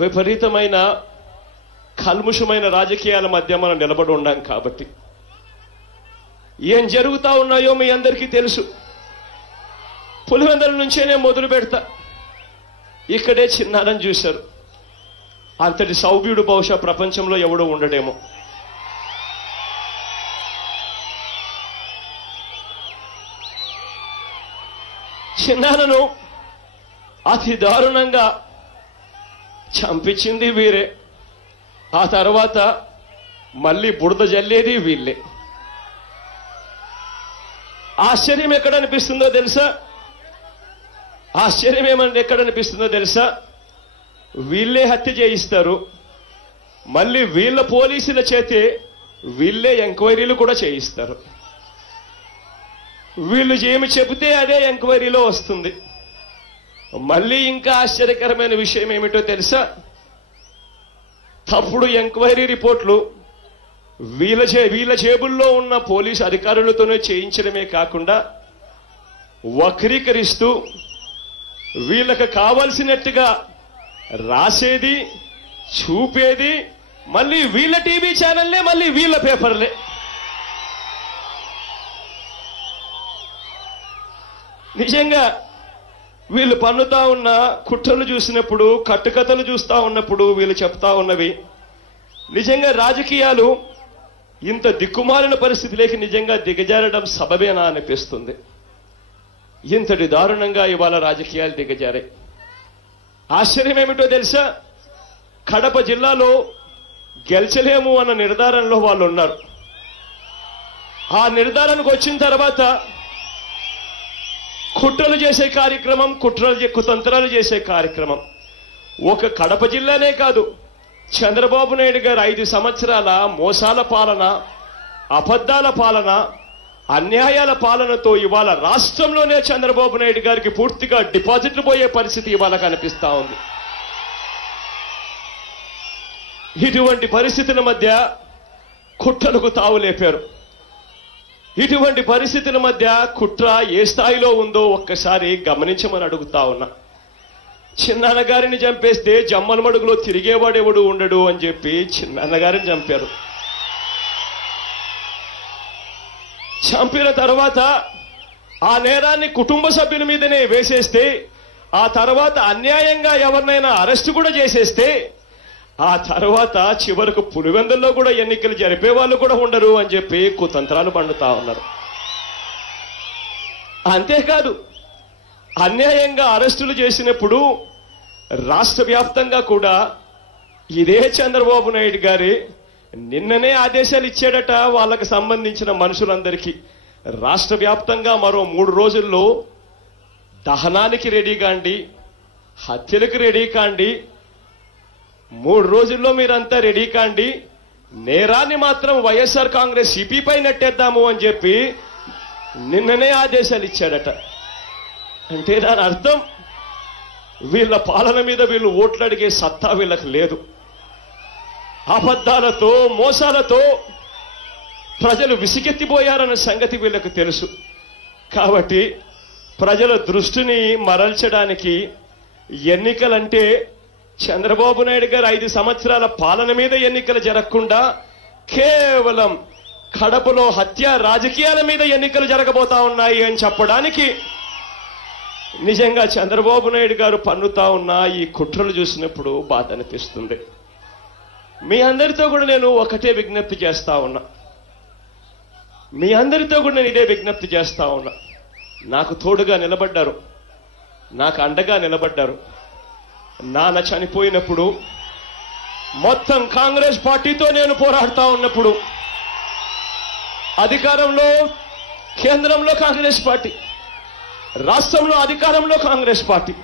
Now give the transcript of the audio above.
విపరీతమైన కల్ముషమైన రాజకీయాల మధ్య మనం నిలబడి ఉన్నాం కాబట్టి ఏం జరుగుతా ఉన్నాయో మీ అందరికీ తెలుసు. పులివెందుల నుంచే నేను మొదలు పెడతా. ఇక్కడే చిన్నారని చూశారు. అంతటి సౌభ్యుడు బహుశా ప్రపంచంలో ఎవడో ఉండడేమో. చిన్నారను అతి దారుణంగా చంపించింది వీరే. ఆ తర్వాత మళ్ళీ బురద జల్లేది వీళ్ళే. ఆశ్చర్యం ఎక్కడ అనిపిస్తుందో తెలుసా? ఆశ్చర్యం ఏమని ఎక్కడ అనిపిస్తుందో తెలుసా? వీళ్ళే హత్య చేయిస్తారు, మళ్ళీ వీళ్ళ పోలీసుల చేతే వీళ్ళే ఎంక్వైరీలు కూడా చేయిస్తారు. వీళ్ళు ఏమి చెబితే అదే ఎంక్వైరీలో వస్తుంది. మళ్ళీ ఇంకా ఆశ్చర్యకరమైన విషయం ఏమిటో తెలుసా? తప్పుడు ఎంక్వైరీ రిపోర్ట్లు వీళ్ళ జేబుల్లో ఉన్న పోలీసు అధికారులతోనే చేయించడమే కాకుండా వక్రీకరిస్తూ వీళ్ళకి కావాల్సినట్టుగా రాసేది, చూపేది మళ్ళీ వీళ్ళ టీవీ ఛానల్లే, మళ్ళీ వీళ్ళ పేపర్లే. నిజంగా వీళ్ళు పన్నుతా ఉన్న కుట్రలు చూసినప్పుడు, కట్టుకథలు చూస్తా ఉన్నప్పుడు వీళ్ళు చెప్తా ఉన్నవి నిజంగా రాజకీయాలు ఇంత దిక్కుమాలిన పరిస్థితిలోకి నిజంగా దిగజారడం సబబేనా అనిపిస్తుంది. ఇంతటి దారుణంగా ఇవాళ రాజకీయాలు దిగజారాయి. ఆశ్చర్యం ఏమిటో తెలుసా? కడప జిల్లాలో గెలిచలేము అన్న నిర్ధారణలో వాళ్ళు ఉన్నారు. ఆ నిర్ధారణకు వచ్చిన తర్వాత కుట్రలు చేసే కార్యక్రమం, కుతంత్రాలు చేసే కార్యక్రమం ఒక కడప జిల్లానే కాదు, చంద్రబాబు నాయుడు గారు 5 సంవత్సరాల మోసాల పాలన, అబద్ధాల పాలన, అన్యాయాల పాలనతో ఇవాళ రాష్ట్రంలోనే చంద్రబాబు నాయుడు గారికి పూర్తిగా డిపాజిట్లు పోయే పరిస్థితి ఇవాళ కనిపిస్తా ఉంది. ఇటువంటి పరిస్థితుల మధ్య కుట్రలకు తావులేపారు. ఇటువంటి పరిస్థితుల మధ్య కుట్ర ఏ స్థాయిలో ఉందో ఒక్కసారి గమనించమని అడుగుతా ఉన్నా. చిన్నన్నగారిని చంపేస్తే జమ్మలమడుగులో తిరిగేవాడెవడు ఉండడు అని చెప్పి చిన్నన్నగారిని చంపారు. చంపిన తర్వాత ఆ నేరాన్ని కుటుంబ సభ్యుల మీదనే వేసేస్తే, ఆ తర్వాత అన్యాయంగా ఎవరినైనా అరెస్టు కూడా చేసేస్తే, ఆ తర్వాత చివరకు పులివెందుల్లో కూడా ఎన్నికలు జరిపే వాళ్ళు కూడా ఉండరు అని చెప్పి కుతంత్రాలు పండుతా ఉన్నారు. అంతేకాదు, అన్యాయంగా అరెస్టులు చేసినప్పుడు రాష్ట్ర వ్యాప్తంగా కూడా ఇదే చంద్రబాబు నాయుడు గారి నిన్ననే ఆదేశాలు ఇచ్చాడట వాళ్ళకి సంబంధించిన మనుషులందరికీ. రాష్ట్ర వ్యాప్తంగా మరో 3 రోజుల్లో దహనానికి రెడీ కాండి, హత్యలకు రెడీ కాండి, 3 రోజుల్లో మీరంతా రెడీ కాండి, నేరాన్ని మాత్రం వైఎస్ఆర్ కాంగ్రెస్ సిపిపై నెట్టేద్దాము అని చెప్పి నిన్ననే ఆదేశాలు ఇచ్చాడట. అంటే దాని అర్థం వీళ్ళ పాలన మీద వీళ్ళు ఓట్లు అడిగే సత్తా వీళ్ళకి లేదు. అబద్ధాలతో, మోసాలతో ప్రజలు విసిగెత్తిపోయారన్న సంగతి వీళ్ళకు తెలుసు. కాబట్టి ప్రజల దృష్టిని మరల్చడానికి ఎన్నికలంటే చంద్రబాబు నాయుడు గారు 5 సంవత్సరాల పాలన మీద ఎన్నికలు జరగకుండా కేవలం కడపలో హత్య రాజకీయాల మీద ఎన్నికలు జరగబోతా ఉన్నాయి అని చెప్పడానికి నిజంగా చంద్రబాబు నాయుడు గారు పన్నుతా ఉన్న ఈ కుట్రలు చూసినప్పుడు బాధ అనిపిస్తుంది. మీ అందరితో కూడా నేను ఒకటే విజ్ఞప్తి చేస్తా ఉన్నా. మీ అందరితో కూడా నేను ఇదే విజ్ఞప్తి చేస్తా ఉన్నా. నాకు తోడుగా నిలబడ్డారు, నాకు అండగా నిలబడ్డారు. నాన్న చనిపోయినప్పుడు మొత్తం కాంగ్రెస్ పార్టీతో నేను పోరాడుతా ఉన్నప్పుడు, అధికారంలో కేంద్రంలో కాంగ్రెస్ పార్టీ, రాష్ట్రంలో అధికారంలో కాంగ్రెస్ పార్టీ,